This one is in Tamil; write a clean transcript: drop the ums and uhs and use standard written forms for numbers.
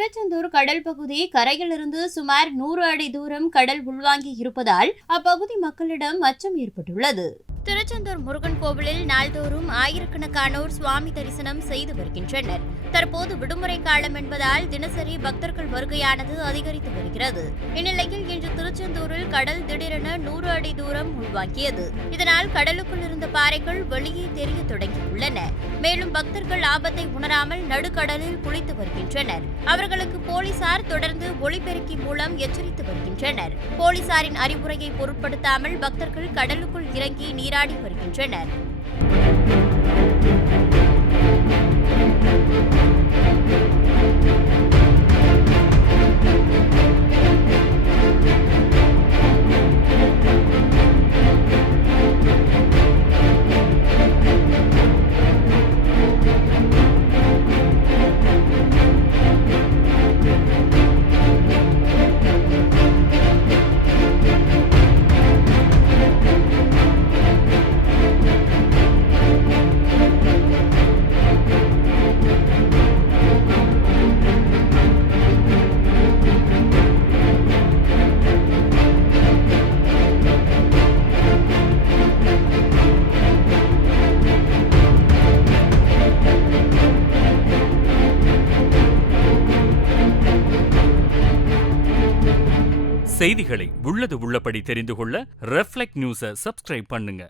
திருச்செந்தூர் கடல் பகுதி கரையிலிருந்து சுமார் 100 அடி தூரம் கடல் உள்வாங்கி இருப்பதால் அப்பகுதி மக்களிடம் அச்சம் ஏற்பட்டுள்ளது. திருச்செந்தூர் முருகன் கோவிலில் நாள்தோறும் ஆயிரக்கணக்கானோர் சுவாமி தரிசனம் செய்து வருகின்றனர். தற்போது விடுமுறை காலம் என்பதால் தினசரி பக்தர்கள் வருகையானது அதிகரித்து வருகிறது. இந்நிலையில் இன்று திருச்செந்தூரில் கடல் திடீரென 100 அடி தூரம் உள்வாங்கியது. இதனால் கடலுக்குள் இருந்த பாறைகள் வெளியே தெரிய தொடங்கியுள்ளன. மேலும் பக்தர்கள் ஆபத்தை உணராமல் நடுக்கடலில் குளித்து வருகின்றனர். அவர்களுக்கு போலீசார் தொடர்ந்து ஒலிபெருக்கி மூலம் எச்சரித்து வருகின்றனர். போலீசாரின் அறிவுரையை பொருட்படுத்தாமல் பக்தர்கள் கடலுக்குள் இறங்கி நீராடி வருகின்றனர். செய்திகளை உள்ளது உள்ளபடி தெரிந்து கொள்ள ரெஃப்ளெக்ட் நியூஸை சப்ஸ்கிரைப் பண்ணுங்க.